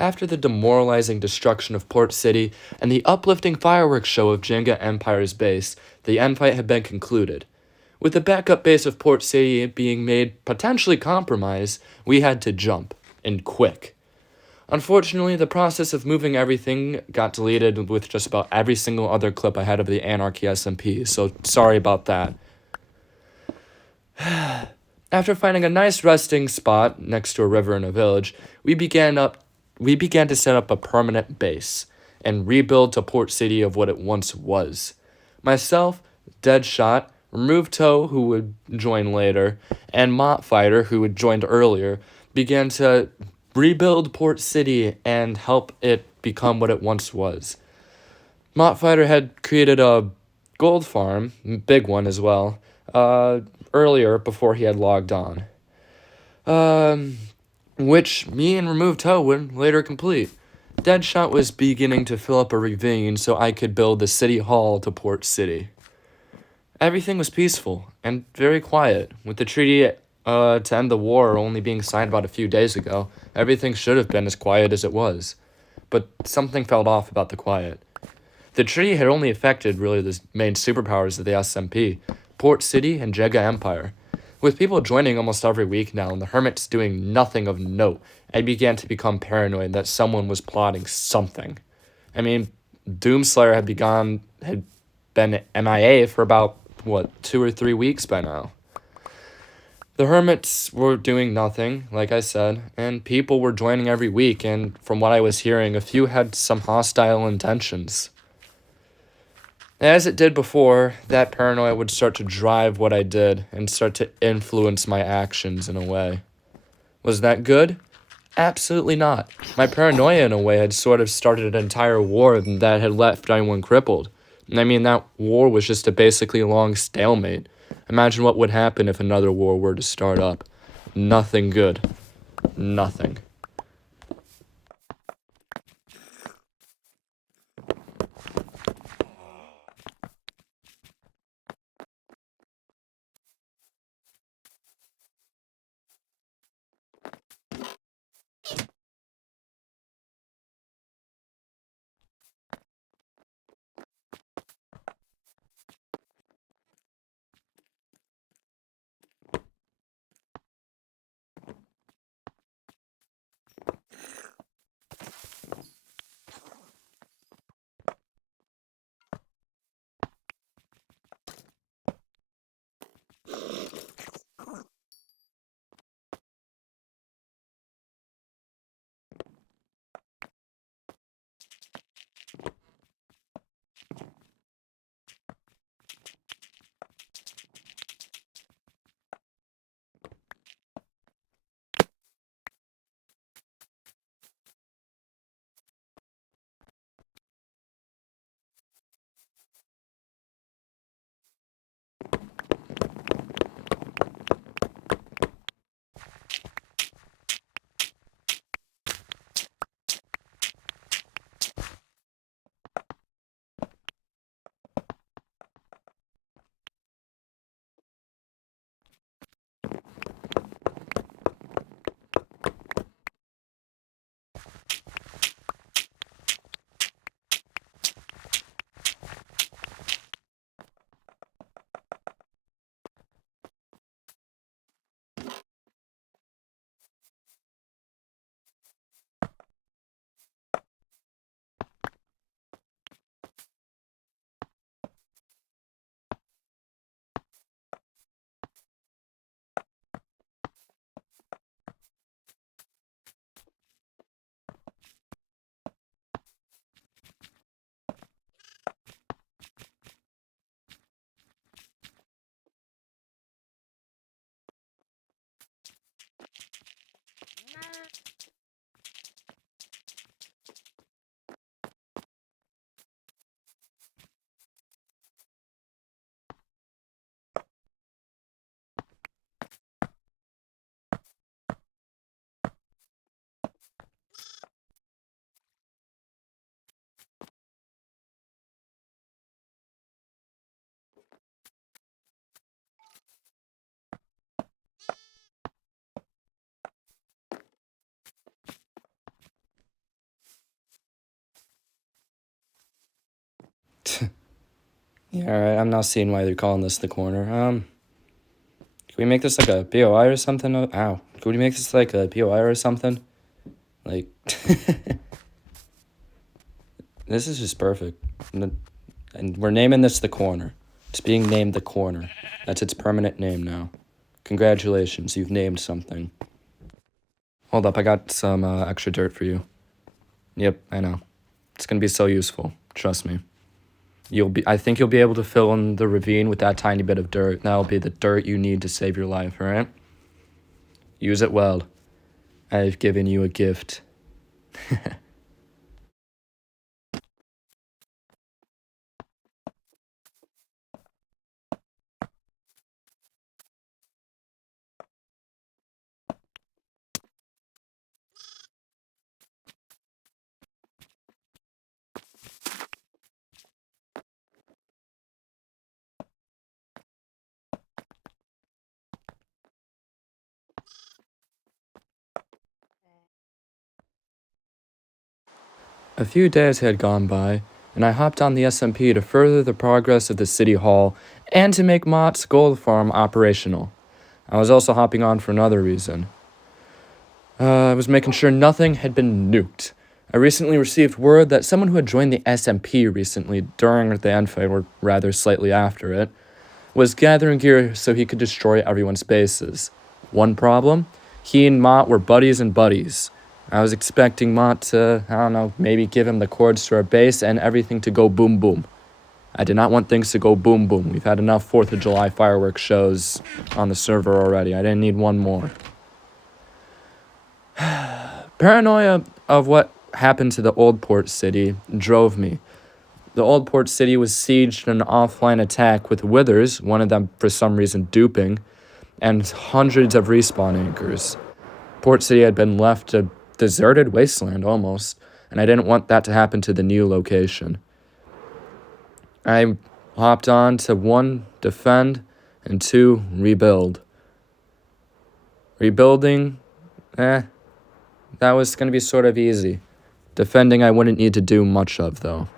After the demoralizing destruction of Port City and the uplifting fireworks show of Jenga Empire's base, the end fight had been concluded. With the backup base of Port City being made potentially compromised, we had to jump, and quick. Unfortunately, the process of moving everything got deleted with just about every single other clip I had of the Anarchy SMP, so sorry about that. After finding a nice resting spot next to a river in a village, we began to set up a permanent base and rebuild to Port City of what it once was. Myself, Deadshot, Remove Toe, who would join later, and Mott Fighter, who had joined earlier, began to rebuild Port City and help it become what it once was. Mott Fighter had created a gold farm, big one as well, earlier before he had logged on. Which me and Remove Toe would later complete. Deadshot was beginning to fill up a ravine so I could build the city hall to Port City. Everything was peaceful and very quiet. With the treaty to end the war only being signed about a few days ago, everything should have been as quiet as it was. But something felt off about the quiet. The treaty had only affected really the main superpowers of the SMP, Port City and Jega Empire. With people joining almost every week now and the hermits doing nothing of note, I began to become paranoid that someone was plotting something. I mean, Doomslayer had been MIA for about, 2 or 3 weeks by now. The hermits were doing nothing, like I said, and people were joining every week, and from what I was hearing, a few had some hostile intentions. As it did before, that paranoia would start to drive what I did and start to influence my actions in a way. Was that good? Absolutely not. My paranoia in a way had sort of started an entire war that had left anyone crippled. I mean, that war was just a basically long stalemate. Imagine what would happen if another war were to start up. Nothing good. Nothing. Yeah, alright, I'm not seeing why they're calling this the corner. Can we make this like a BOI or something? Ow. Could we make this like a BOI or something? Like, this is just perfect. And we're naming this the corner. It's being named the corner. That's its permanent name now. Congratulations, you've named something. Hold up, I got some extra dirt for you. Yep, I know. It's gonna be so useful. Trust me. I think you'll be able to fill in the ravine with that tiny bit of dirt. That'll be the dirt you need to save your life, alright? Use it well. I've given you a gift. A few days had gone by, and I hopped on the SMP to further the progress of the city hall and to make Mott's gold farm operational. I was also hopping on for another reason. I was making sure nothing had been nuked. I recently received word that someone who had joined the SMP recently during the end fight, or rather slightly after it, was gathering gear so he could destroy everyone's bases. One problem? He and Mott were buddies and buddies. I was expecting Mott to, I don't know, maybe give him the coords to our base and everything to go boom boom. I did not want things to go boom boom. We've had enough 4th of July fireworks shows on the server already. I didn't need one more. Paranoia of what happened to the old port city drove me. The old port city was sieged in an offline attack with withers, one of them for some reason duping, and hundreds of respawn anchors. Port City had been left a deserted wasteland almost, and I didn't want that to happen to the new location. I hopped on to 1, defend, and 2, rebuild. Rebuilding, that was going to be sort of easy. Defending I wouldn't need to do much of, though.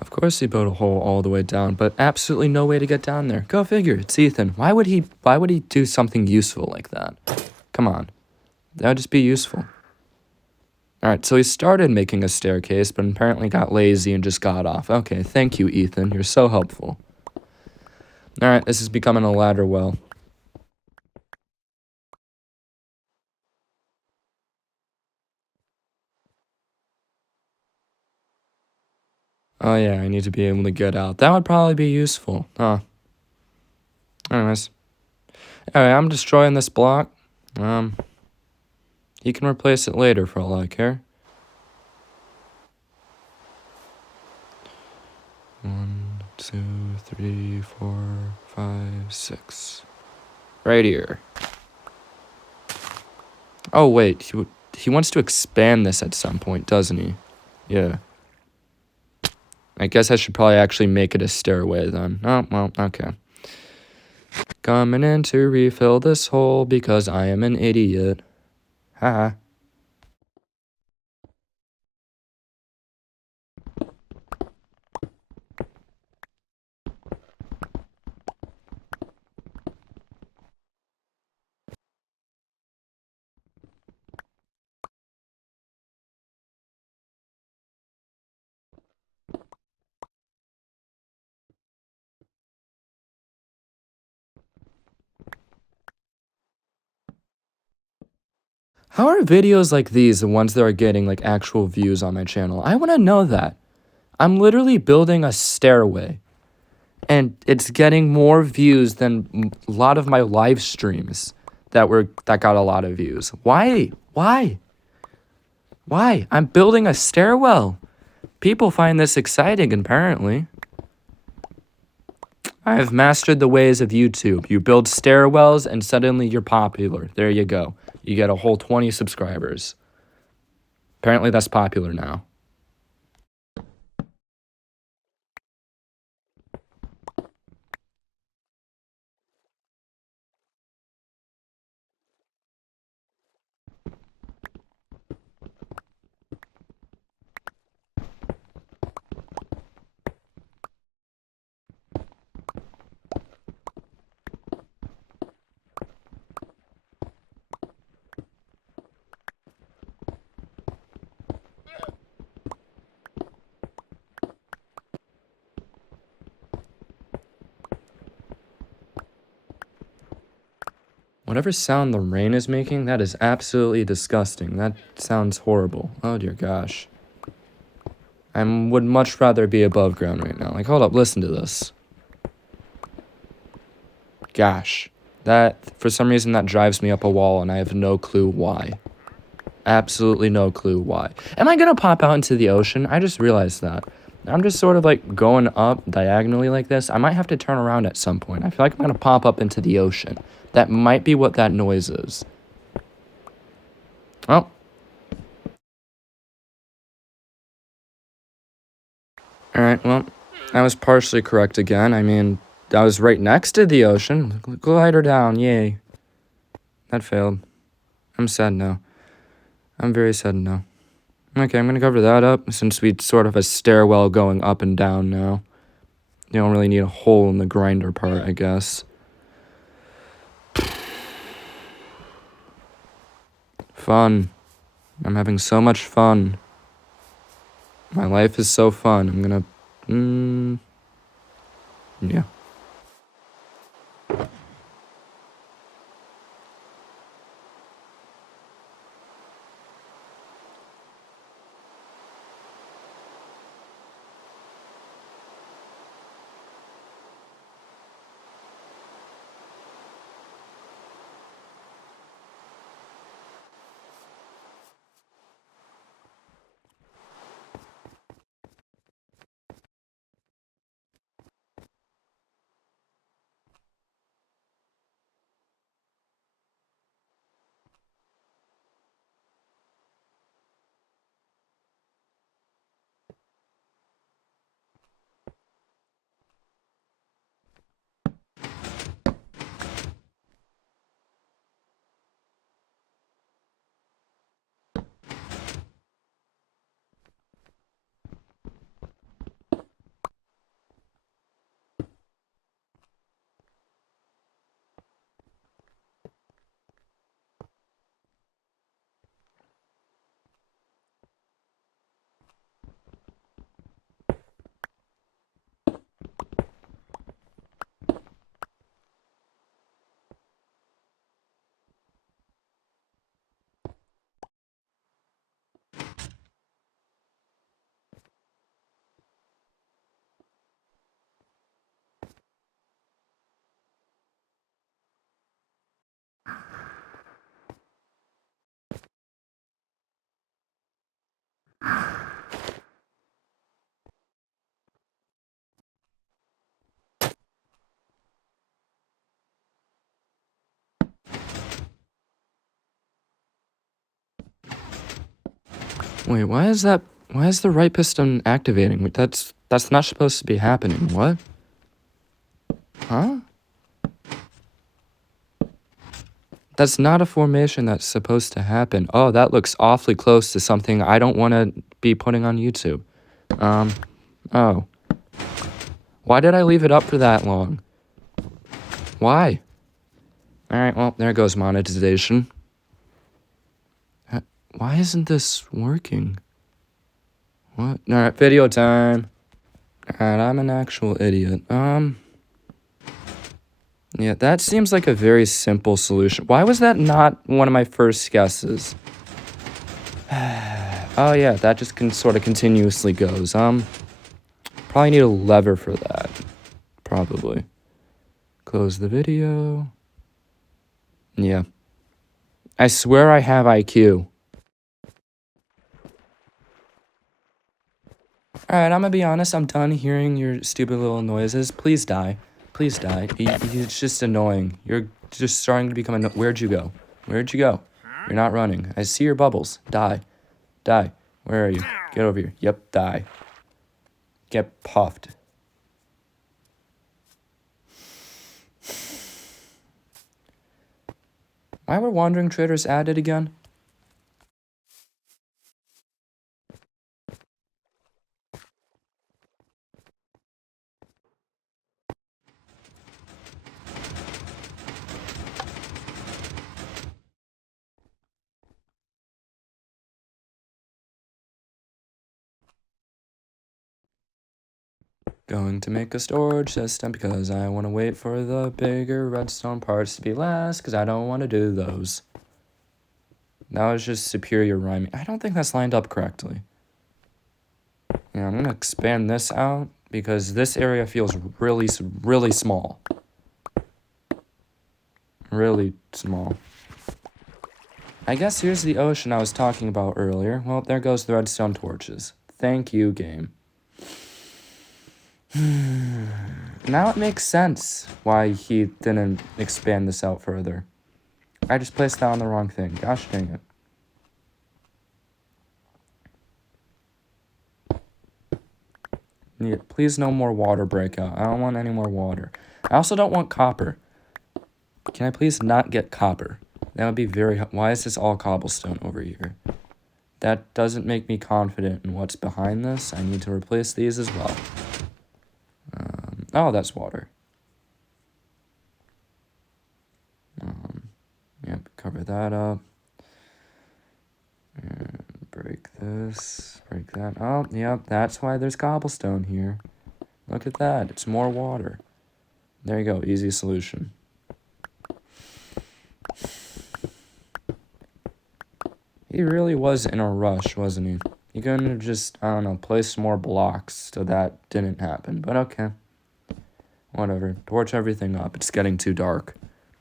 Of course he built a hole all the way down, but absolutely no way to get down there. Go figure, it's Ethan. Why would he do something useful like that? Come on. That would just be useful. Alright, so he started making a staircase, but apparently got lazy and just got off. Okay, thank you, Ethan. You're so helpful. Alright, this is becoming a ladder well. Oh yeah, I need to be able to get out. That would probably be useful. Huh. Anyways. Alright, I'm destroying this block. He can replace it later for all I care. 1, 2, 3, 4, 5, 6. Right here. Oh wait, he wants to expand this at some point, doesn't he? Yeah. I guess I should probably actually make it a stairway then. Oh, well, okay. Coming in to refill this hole because I am an idiot. Haha. How are videos like these the ones that are getting like actual views on my channel? I want to know that. I'm literally building a stairway, and it's getting more views than a lot of my live streams that got a lot of views. Why? Why? Why? I'm building a stairwell. People find this exciting, apparently. I have mastered the ways of YouTube. You build stairwells and suddenly you're popular. There you go. You get a whole 20 subscribers. Apparently that's popular now. Whatever sound the rain is making, that is absolutely disgusting. That sounds horrible. Oh dear gosh. I would much rather be above ground right now. Like, hold up, listen to this. Gosh. That, for some reason, that drives me up a wall, and I have no clue why. Absolutely no clue why. Am I gonna pop out into the ocean? I just realized that. I'm just sort of like going up diagonally like this. I might have to turn around at some point. I feel like I'm gonna pop up into the ocean. That might be what that noise is. Oh. Alright, well, I was partially correct again. I mean, I was right next to the ocean. Glider down, yay. That failed. I'm sad now. I'm very sad now. Okay, I'm gonna cover that up since we sort of have a stairwell going up and down now. You don't really need a hole in the grinder part, I guess. Fun. I'm having so much fun. My life is so fun. I'm gonna... yeah. Wait, why is the right piston activating? That's not supposed to be happening. What? Huh? That's not a formation that's supposed to happen. Oh, that looks awfully close to something I don't want to be putting on YouTube. Oh. Why did I leave it up for that long? Why? Alright, well, there goes monetization. Why isn't this working? What? Alright, video time. Alright, I'm an actual idiot. Yeah, that seems like a very simple solution. Why was that not one of my first guesses? Oh yeah, that just sort of continuously goes. Probably need a lever for that. Probably. Close the video. Yeah. I swear I have IQ. Alright, I'm gonna be honest. I'm done hearing your stupid little noises. Please die. Please die. It's just annoying. You're just starting to become Where'd you go? Where'd you go? You're not running. I see your bubbles. Die. Die. Where are you? Get over here. Yep, die. Get puffed. Why were wandering traders added again? Going to make a storage system because I want to wait for the bigger redstone parts to be last because I don't want to do those. That was just superior rhyming. I don't think that's lined up correctly. Yeah, I'm going to expand this out because this area feels really, really small. Really small. I guess here's the ocean I was talking about earlier. Well, there goes the redstone torches. Thank you, game. Now it makes sense why he didn't expand this out further. I just placed that on the wrong thing. Gosh dang it. Yeah, please no more water breakout. I don't want any more water. I also don't want copper. Can I please not get copper? That would be very... Why is this all cobblestone over here? That doesn't make me confident in what's behind this. I need to replace these as well. Oh, that's water. Yep, cover that up. And break this. Break that. Oh, yep, that's why there's cobblestone here. Look at that. It's more water. There you go. Easy solution. He really was in a rush, wasn't he? He couldn't have just, I don't know, placed more blocks so that didn't happen. But okay. Whatever. Torch everything up. It's getting too dark.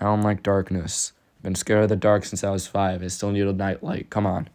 I don't like darkness. I've been scared of the dark since I was 5. I still need a night light. Come on.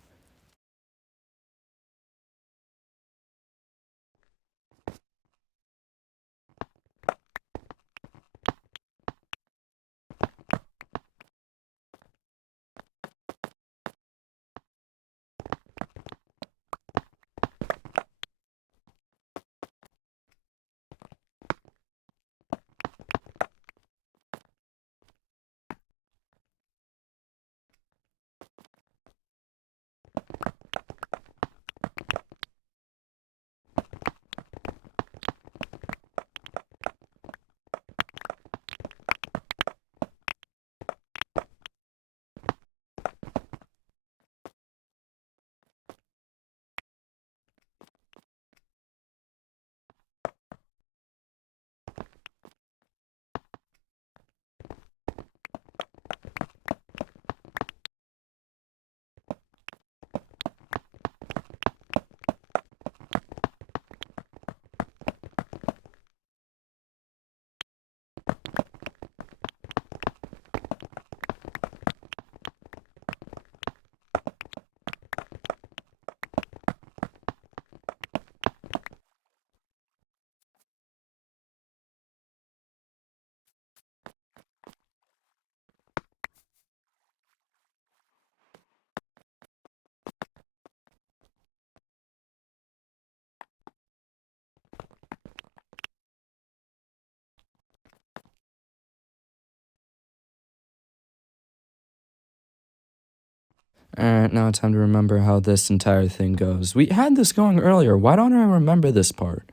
Alright, now it's time to remember how this entire thing goes. We had this going earlier. Why don't I remember this part?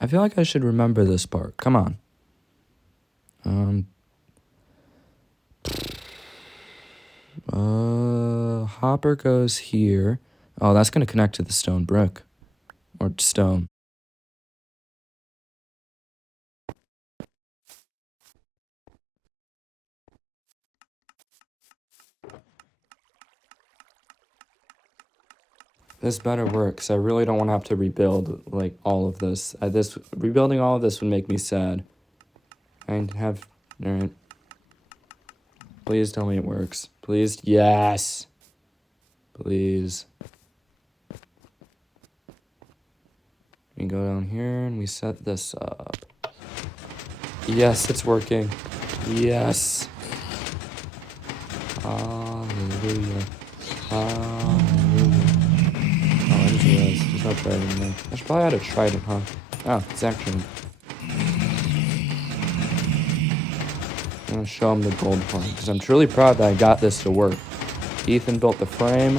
I feel like I should remember this part. Come on. Hopper goes here. Oh, that's going to connect to the stone brick. Or stone. This better work, because I really don't want to have to rebuild, like, all of this. Rebuilding all of this would make me sad. I have... Alright. Please tell me it works. Please. Yes! Please. We go down here and we set this up. Yes, it's working. Yes. Hallelujah. Hallelujah. Oh, I just realized there's no trident in there. I should probably add a trident, huh? Oh, it's actually. I'm gonna show him the gold farm because I'm truly proud that I got this to work. Ethan built the frame.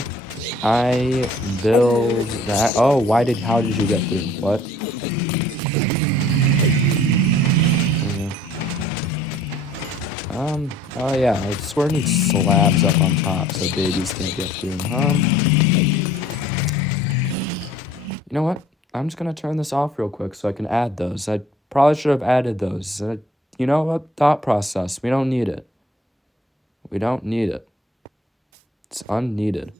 I build that. Oh, how did you get through? What? Okay. Oh yeah, I swear I need slabs up on top so babies can't get through. You know what? I'm just gonna turn this off real quick so I can add those. I probably should have added those. You know what? Thought process. We don't need it. We don't need it. It's unneeded.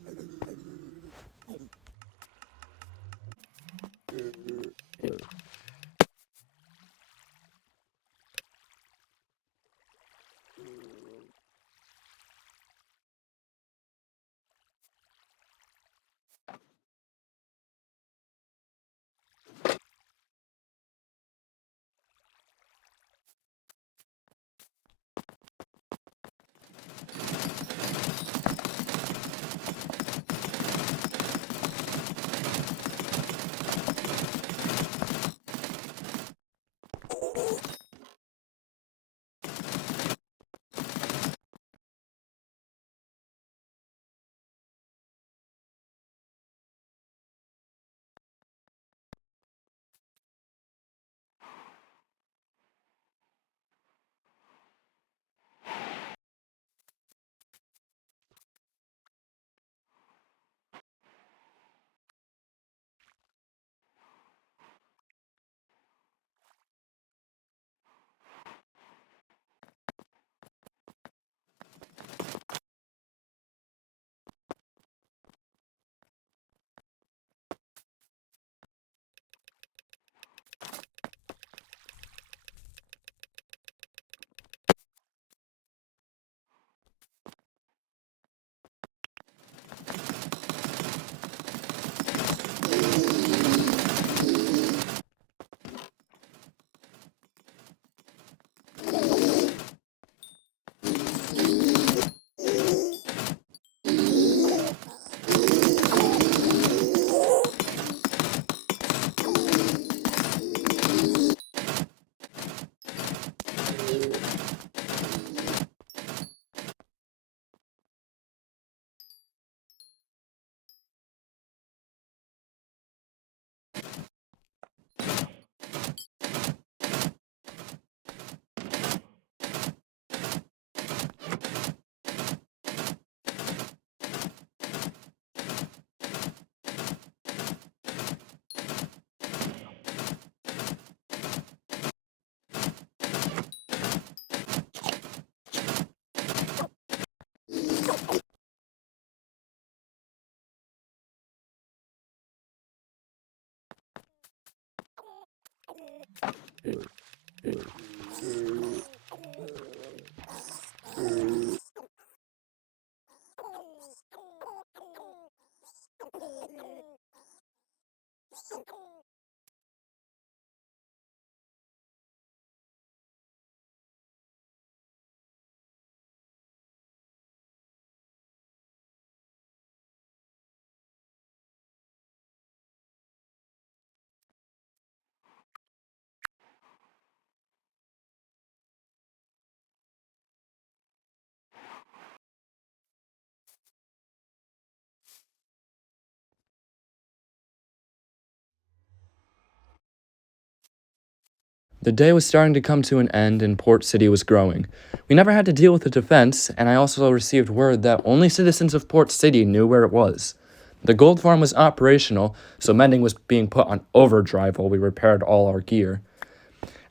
The day was starting to come to an end and Port City was growing. We never had to deal with the defense, and I also received word that only citizens of Port City knew where it was. The gold farm was operational, so mending was being put on overdrive while we repaired all our gear.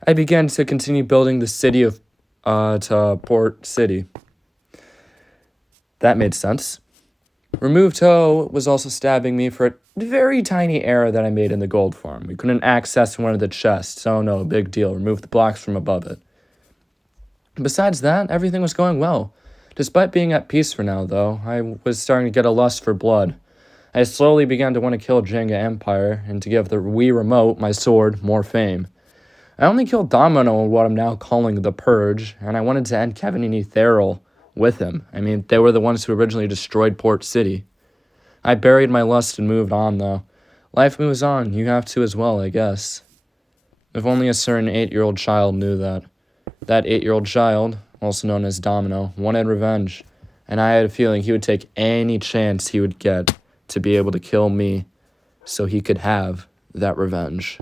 I began to continue building the city to Port City. That made sense. Remove Toe was also stabbing me for a very tiny error that I made in the gold farm. We couldn't access one of the chests. Oh no, big deal. Remove the blocks from above it. Besides that, everything was going well. Despite being at peace for now, though, I was starting to get a lust for blood. I slowly began to want to kill Jenga Empire and to give the Wii Remote, my sword, more fame. I only killed Domino in what I'm now calling the Purge, and I wanted to end Kevin and Ethereal with him. I mean, they were the ones who originally destroyed Port City. I buried my lust and moved on, though. Life moves on. You have to as well, I guess. If only a certain 8-year-old child knew that. That 8-year-old child, also known as Domino, wanted revenge, and I had a feeling he would take any chance he would get to be able to kill me so he could have that revenge.